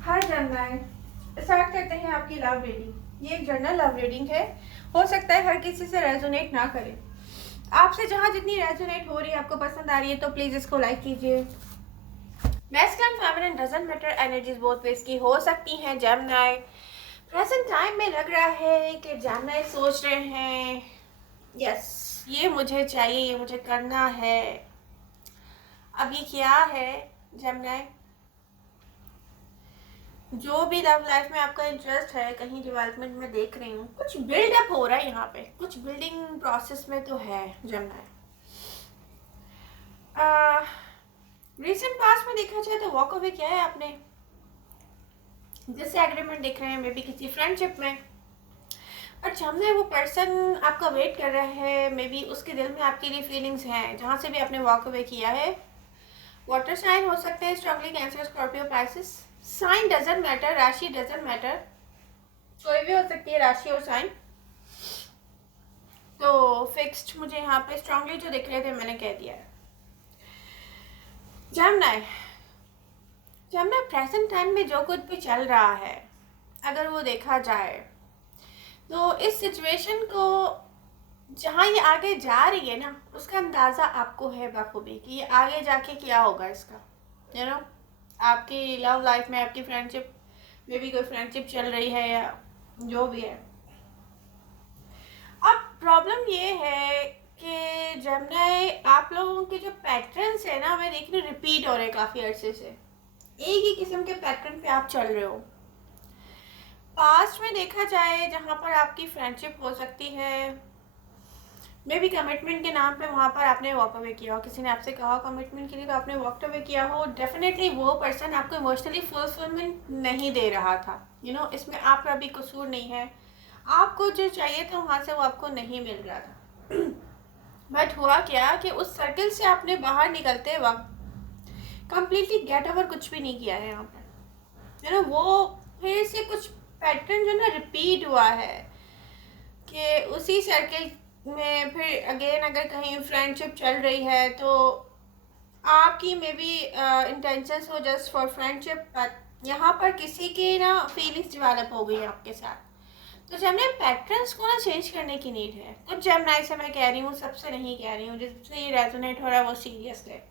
हाय journal, start करते हैं आपकी लव रीडिंग। ये एक जर्नल लव रीडिंग है। हो सकता है हर किसी से रेजोनेट ना करे। आपसे जहाँ जितनी रेजोनेट हो रही है, आपको पसंद आ रही है, तो प्लीज इसको लाइक कीजिए। Masculine feminine doesn't matter, energies both ways की हो सकती हैं। जेमिनी प्रेजेंट टाइम में लग रहा है कि जेमिनी सोच रहे हैं यस ये मुझे चाहिए, ये मुझे करना है। अब ये क्या है जेमिनी? जो भी लव लाइफ में आपका इंटरेस्ट है, कहीं डेवलपमेंट में देख रही हूँ, कुछ बिल्डअप हो रहा है यहाँ पे, कुछ बिल्डिंग प्रोसेस में तो है जमना है। रिसेंट पास्ट में देखा जाए तो वॉक अवे किया है आपने, जिससे एग्रीमेंट देख रहे हैं मे बी किसी फ्रेंडशिप में, और सामने वो पर्सन आपका वेट कर रहा है। मे बी उसके दिल में आपके लिए फीलिंग्स हैं जहाँ से भी आपने वॉक अवे किया है। वाटर साइन हो सकते हैं, strongly Cancer, Scorpio, Pisces. Sign doesn't matter, राशि डजंट मैटर, कोई भी हो सकती है राशि और साइन। तो फिक्स्ड मुझे यहाँ पे स्ट्रांगली जो दिख रहे थे मैंने कह दिया है। जेमिनी प्रेजेंट टाइम में जो कुछ भी चल रहा है, अगर वो देखा जाए तो इस सिचुएशन को जहाँ ये आगे जा रही है ना, उसका अंदाज़ा आपको है बखूबी कि ये आगे जाके क्या होगा इसका। यू नो, आपकी लव लाइफ में, आपकी फ्रेंडशिप में भी कोई फ्रेंडशिप चल रही है या जो भी है। अब प्रॉब्लम ये है कि जेमिनी आप लोगों के जो पैटर्न्स है ना, मैं देख रही हूँ रिपीट हो रहे हैं काफ़ी अरसे से। एक ही किस्म के पैटर्न पे आप चल रहे हो। पास्ट में देखा जाए जहाँ पर आपकी फ्रेंडशिप हो सकती है, मे बी कमिटमेंट के नाम पे वहाँ पर आपने वॉक अवे किया हो, किसी ने आपसे कहा कमिटमेंट के लिए तो आपने वॉक अवे किया हो। डेफिनेटली वो पर्सन आपको इमोशनली फुलफिलमेंट नहीं दे रहा था। इसमें आपका भी कसूर नहीं है। आपको जो चाहिए था वहाँ से वो आपको नहीं मिल रहा था। बट हुआ क्या कि उस सर्कल से आपने बाहर निकलते वक्त कंप्लीटली गेट ओवर कुछ भी नहीं किया है यहाँ पर। वो फिर से कुछ पैटर्न जो ना रिपीट हुआ है कि उसी सर्कल में फिर अगेन अगर कहीं फ्रेंडशिप चल रही है तो आपकी मे बी इंटेंशंस हो जस्ट फॉर फ्रेंडशिप, बट यहाँ पर किसी की ना फीलिंग्स डेवलप हो गई आपके साथ। तो जेमिनी पैटर्न्स को ना चेंज करने की नीड है। कुछ जेमिनी से मैं कह रही हूँ, सबसे नहीं कह रही हूँ, जिससे ये रेजोनेट हो रहा है वो सीरियस है।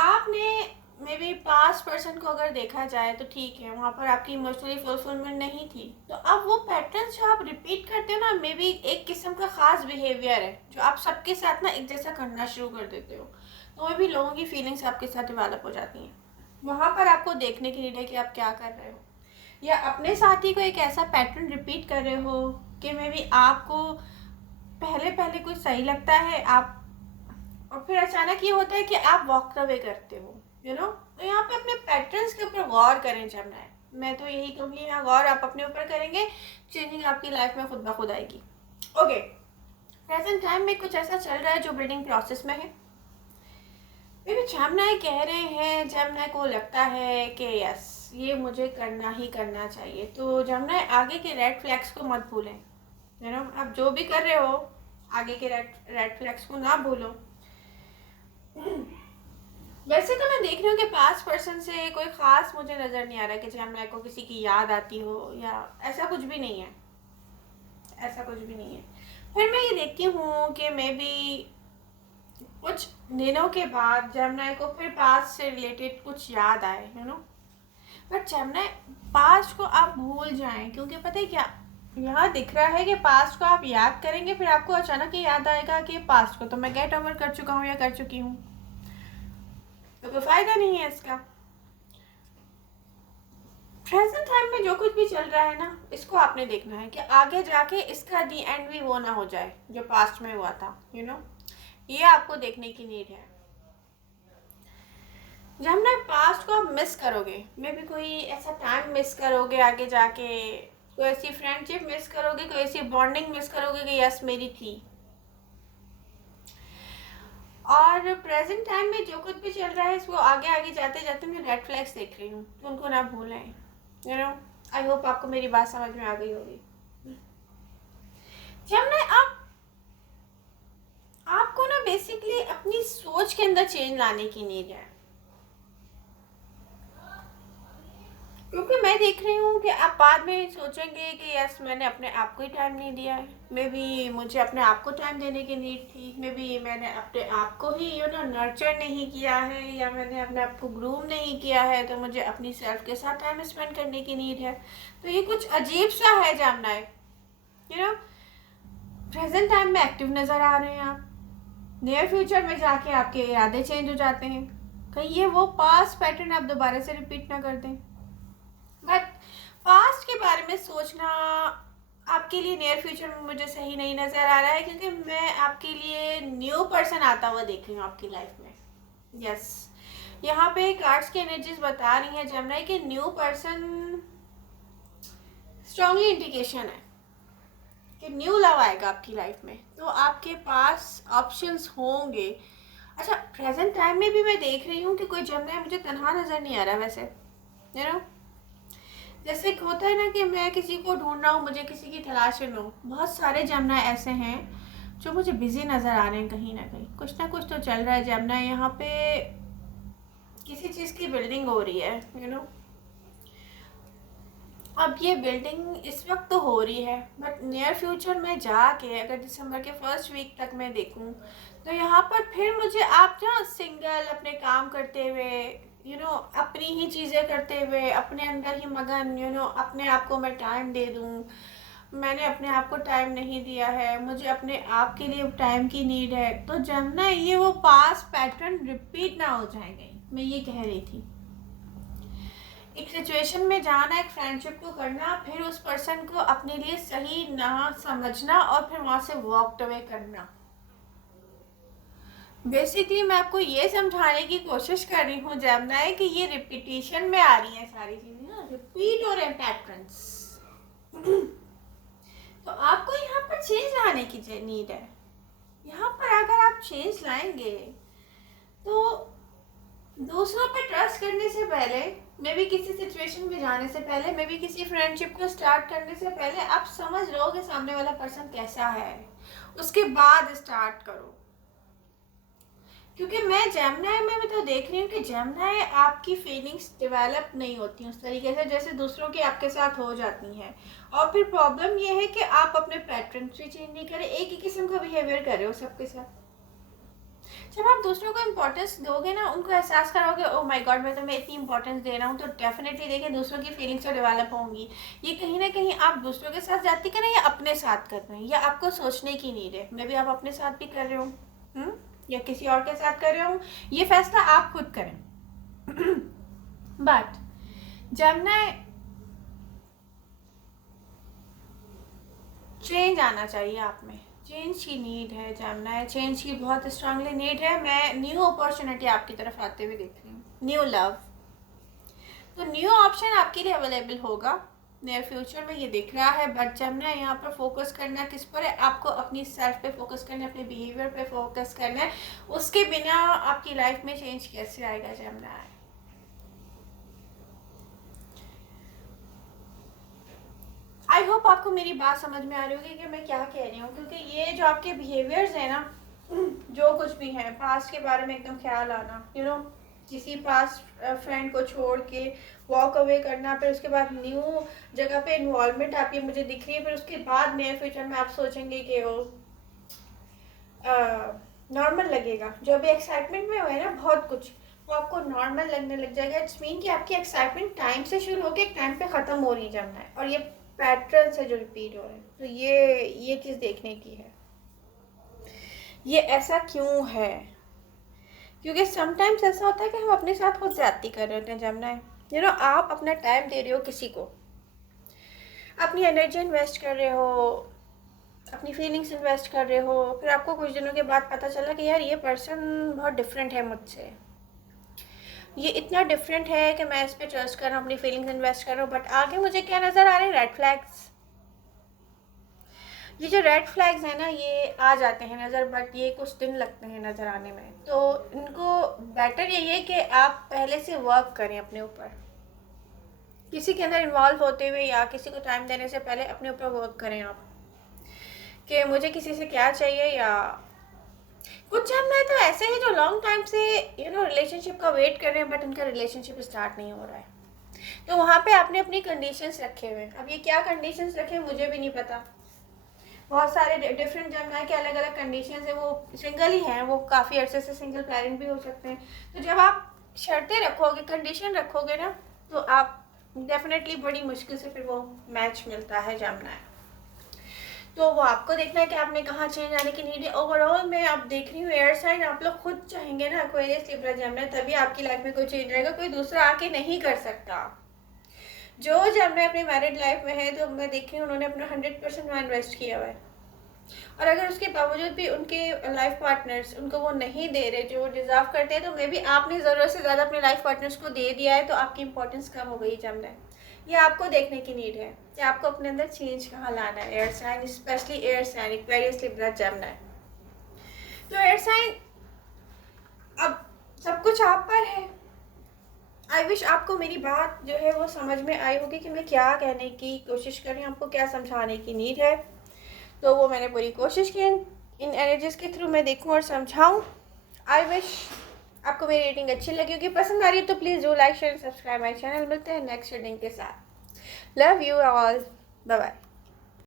आपने मे बी पास्ट पर्सन को अगर देखा जाए तो ठीक है, वहाँ पर आपकी इमोशनली फुलफिलमेंट नहीं थी। तो अब वो पैटर्न जो आप रिपीट करते हो ना, मे बी एक किस्म का ख़ास बिहेवियर है जो आप सबके साथ ना एक जैसा करना शुरू कर देते हो। तो वह भी लोगों की फीलिंग्स आपके साथ डेवलप हो जाती हैं। वहाँ पर आपको देखने की नीड है कि आप क्या कर रहे हो, या अपने साथी को एक ऐसा पैटर्न रिपीट कर रहे हो कि मे बी आपको पहले पहले कुछ सही लगता है, आप और फिर अचानक ये होता है कि आप वॉक अवे करते हो। तो यहाँ पे अपने पैटर्न्स के ऊपर गौर करें जेमिनी। मैं तो यही कहूँगी, यहाँ गौर आप अपने ऊपर करेंगे, चेंजिंग आपकी लाइफ में खुद ब खुद आएगी। ओके, प्रेजेंट टाइम में कुछ ऐसा चल रहा है जो बिल्डिंग प्रोसेस में है। मेरे जेमिनी कह रहे हैं, जेमिनी को लगता है कि यस ये मुझे करना ही करना चाहिए। तो जेमिनी आगे के रेड फ्लैग्स को मत भूलें। आप जो भी कर रहे हो, आगे के रेड फ्लैग्स को ना भूलो। वैसे तो मैं देख रही हूँ कि पास्ट पर्सन से कोई ख़ास मुझे नज़र नहीं आ रहा कि जेमिनी को किसी की याद आती हो, या ऐसा कुछ भी नहीं है, ऐसा कुछ भी नहीं है। फिर मैं ये देखती हूँ कि मे बी कुछ दिनों के बाद जेमिनी को फिर पास्ट से रिलेटेड कुछ याद आए। बट जेमिनी पास्ट को आप भूल जाएं, क्योंकि पता है क्या यहाँ दिख रहा है कि पास्ट को आप याद करेंगे, फिर आपको अचानक ही याद आएगा कि पास्ट को तो मैं गेट ओवर कर चुका हूँ या कर चुकी हूँ, तो कोई फ़ायदा नहीं है इसका। प्रेजेंट टाइम में जो कुछ भी चल रहा है ना, इसको आपने देखना है कि आगे जाके इसका दी एंड भी वो ना हो जाए जो पास्ट में हुआ था। ये आपको देखने की नीड है। जब ना पास्ट को आप मिस करोगे, मे बी कोई ऐसा टाइम मिस करोगे आगे जाके, कोई ऐसी फ्रेंडशिप मिस करोगे, कोई ऐसी बॉन्डिंग मिस करोगे कि यस मेरी थी। और प्रेजेंट टाइम में जो कुछ भी चल रहा है, इसको आगे आगे जाते जाते मैं रेड फ्लैग्स देख रही हूँ, तो उनको ना भूलें। आई होप आपको मेरी बात समझ में आ गई होगी। जब ना आपको ना बेसिकली अपनी सोच के अंदर चेंज लाने की नीड है। क्योंकि मैं देख रही हूँ कि आप बाद में सोचेंगे कि यस मैंने अपने आप को ही टाइम नहीं दिया है, मे बी मुझे अपने आप को टाइम देने की नीड थी, मे बी मैंने अपने आप को ही नर्चर नहीं किया है, या मैंने अपने आप को ग्रूम नहीं किया है, तो मुझे अपनी सेल्फ के साथ टाइम स्पेंड करने की नीड है। तो ये कुछ अजीब सा है जानना है। प्रेजेंट टाइम में एक्टिव नज़र आ रहे हैं आप, नियर फ्यूचर में जाके आपके इरादे चेंज हो जाते हैं, कहीं ये वो पास्ट पैटर्न आप दोबारा से रिपीट ना कर दें। बट पास्ट के बारे में सोचना आपके लिए नियर फ्यूचर में मुझे सही नहीं नज़र आ रहा है, क्योंकि मैं आपके लिए न्यू पर्सन आता हुआ देख रही हूँ आपकी लाइफ में। यस, यहाँ पे कार्ड्स की एनर्जीज बता रही हैं जमुना कि न्यू पर्सन स्ट्रांगली इंडिकेशन है कि न्यू लव आएगा आपकी लाइफ में, तो आपके पास ऑप्शंस होंगे। अच्छा, प्रेजेंट टाइम में भी मैं देख रही हूँ कि कोई जमुना मुझे तन्हा नज़र नहीं आ रहा वैसे। जैसे होता है ना कि मैं किसी को ढूंढ रहा हूँ, मुझे किसी की तलाश में हूँ। बहुत सारे जमुना ऐसे हैं जो मुझे बिजी नज़र आ रहे हैं, कहीं ना कहीं कुछ ना कुछ तो चल रहा है जमुना। यहाँ पे किसी चीज़ की बिल्डिंग हो रही है अब ये बिल्डिंग इस वक्त तो हो रही है, बट नियर फ्यूचर में जाके अगर दिसंबर के फर्स्ट वीक तक मैं देखूं तो यहाँ पर फिर मुझे आप जो सिंगल अपने काम करते हुए अपनी ही चीज़ें करते हुए अपने अंदर ही मगन अपने आप को मैं टाइम दे दूँ। मैंने अपने आप को टाइम नहीं दिया है, मुझे अपने आप के लिए टाइम की नीड है। तो जब ना ये वो पास पैटर्न रिपीट ना हो जाएंगे, मैं ये कह रही थी। एक सिचुएशन में जाना, एक फ्रेंडशिप को करना, फिर उस पर्सन को अपने लिए सही ना समझना और फिर वहाँ से वॉक अवे करना। बेसिकली मैं आपको ये समझाने की कोशिश कर रही हूँ जमुना कि ये रिपीटेशन में आ रही हैं सारी चीज़ें ना, रिपीट हो रहे हैं पैटर्न्स। तो आपको यहाँ पर चेंज लाने की नीड है। यहाँ पर अगर आप चेंज लाएंगे तो दूसरों पे ट्रस्ट करने से पहले, मे बी किसी सिचुएशन में जाने से पहले, मे बी किसी फ्रेंडशिप को स्टार्ट करने से पहले आप समझ लो कि सामने वाला पर्सन कैसा है, उसके बाद स्टार्ट करो। क्योंकि मैं जमुना में तो देख रही हूँ कि जमुना आपकी फीलिंग्स डेवलप नहीं होती उस तरीके से जैसे दूसरों की आपके साथ हो जाती हैं। और फिर प्रॉब्लम ये है कि आप अपने पैटर्न भी चेंज नहीं करें, एक ही किस्म का बिहेवियर कर रहे हो सबके साथ। जब आप दूसरों को इम्पोर्टेंस दोगे ना, उनको एहसास कराओगे ओ माय गॉड मैं तुम्हें इतनी इंपॉर्टेंस दे रहा हूँ, तो डेफिनेटली देखिए दूसरों की फीलिंग्स तो डेवलप होंगी। ये कहीं ना कहीं आप दूसरों के साथ जाती करें या अपने साथ कर रहे हैं, या आपको सोचने की नीड है, मे बी आप अपने साथ भी कर रहे हो या किसी और के साथ कर रहे हो, ये फैसला आप खुद करें। बट जमुना चेंज आना चाहिए आप में, चेंज की नीड है जमुना, चेंज की बहुत स्ट्रांगली नीड है। मैं न्यू अपॉर्चुनिटी आपकी तरफ आते हुए देख रही हूँ, न्यू लव। तो न्यू ऑप्शन आपके लिए अवेलेबल होगा नियर फ्यूचर में, ये दिख रहा है। बट जमुना यहाँ पर फोकस करना किस पर है, आपको अपनी सेल्फ पे फोकस करना है, अपने बिहेवियर पे फोकस करना है। उसके बिना आपकी लाइफ में चेंज कैसे आएगा जमुना? आई होप आपको मेरी बात समझ में आ रही होगी कि मैं क्या कह रही हूँ, क्योंकि ये जो आपके बिहेवियर्स हैं ना, जो कुछ भी है पास्ट के बारे में एकदम ख्याल आना, किसी पास्ट फ्रेंड को छोड़ के वॉक अवे करना, फिर उसके बाद न्यू जगह पे इन्वॉल्वमेंट आपकी मुझे दिख रही है, फिर उसके बाद नियर फ्यूचर में आप सोचेंगे कि वो नॉर्मल लगेगा। जो अभी एक्साइटमेंट में हुआ है ना बहुत कुछ, वो आपको नॉर्मल लगने लग जाएगा। इट्स मीन कि आपकी एक्साइटमेंट टाइम से शुरू होकर एक टाइम पे ख़त्म हो रही जाना है, और ये पैटर्न से जो रिपीट हो रहे हैं, तो ये चीज़ देखने की है, ये ऐसा क्यों है। क्योंकि समटाइम्स ऐसा होता है कि हम अपने साथ खुद ज्यादती कर रहे होते हैं जमुना। आप अपना टाइम दे रहे हो किसी को, अपनी एनर्जी इन्वेस्ट कर रहे हो, अपनी फीलिंग्स इन्वेस्ट कर रहे हो, फिर आपको कुछ दिनों के बाद पता चला कि यार ये पर्सन बहुत डिफरेंट है मुझसे, ये इतना डिफरेंट है कि मैं इस पर ट्रस्ट कर रहा हूँ, अपनी फीलिंग्स इन्वेस्ट कर रहा हूँ, बट आगे मुझे क्या नज़र आ रहे हैं, रेड फ्लैग्स। ये जो रेड फ्लैग्स हैं ना, ये आ जाते हैं नज़र, बट ये कुछ दिन लगते हैं नज़र आने में। तो इनको बेटर यही है कि आप पहले से वर्क करें अपने ऊपर, किसी के अंदर इन्वॉल्व होते हुए या किसी को टाइम देने से पहले अपने ऊपर वर्क करें आप, कि मुझे किसी से क्या चाहिए। या कुछ जमुना तो ऐसे हैं जो लॉन्ग टाइम से रिलेशनशिप का वेट कर रहे हैं, बट उनका रिलेशनशिप स्टार्ट नहीं हो रहा है। तो वहाँ पे आपने अपनी कंडीशंस रखे हुए हैं। अब ये क्या कंडीशंस रखे मुझे भी नहीं पता। बहुत सारे डिफरेंट जेमिनी के अलग अलग कंडीशंस है, वो सिंगल ही हैं, वो काफ़ी अरसे से सिंगल प्लैनेट भी हो सकते हैं। तो जब आप शर्तें रखोगे, कंडीशन रखोगे ना, तो आप डेफिनेटली बड़ी मुश्किल से फिर वो मैच मिलता है जेमिनी। तो वो आपको देखना है कि आपने कहाँ चेंज आने की नीड है। ओवरऑल मैं आप देख रही हूँ एयर साइन आप लोग खुद चाहेंगे ना एक्वेरियस, लिब्रा, जेमिनी, तभी आपकी लाइफ में कोई चेंज रहेगा, कोई दूसरा आके नहीं कर सकता। जो जेमिनी अपनी मैरिड लाइफ में है, तो मैं देख रही हूँ उन्होंने अपना 100% वहाँ इन्वेस्ट किया हुआ है, और अगर उसके बावजूद भी उनके लाइफ पार्टनर्स उनको वो नहीं दे रहे जो वो डिजर्व करते हैं, तो मे बी आपने ज़रूरत से ज़्यादा अपने लाइफ पार्टनर्स को दे दिया है, तो आपकी इंपॉर्टेंस कम हो गई जेमिनी। ये आपको देखने की नीड है कि आपको अपने अंदर चेंज कहाँ लाना है। Air sign, specially air sign, Aquarius, Libra, Gemini. तो एयर साइन, अब सब कुछ आप पर है। आई विश आपको मेरी बात जो है वो समझ में आई होगी कि मैं क्या कहने की कोशिश कर रही हूँ, आपको क्या समझाने की नीड है। तो वो मैंने पूरी कोशिश की इन एनर्जीज के थ्रू मैं देखूँ और समझाऊँ। आई विश आपको मेरी रेटिंग अच्छी लगी होगी। पसंद आ रही है तो please do like, share, subscribe my channel. मिलते हैं नेक्स्ट रीडिंग के साथ। Love you all, bye bye.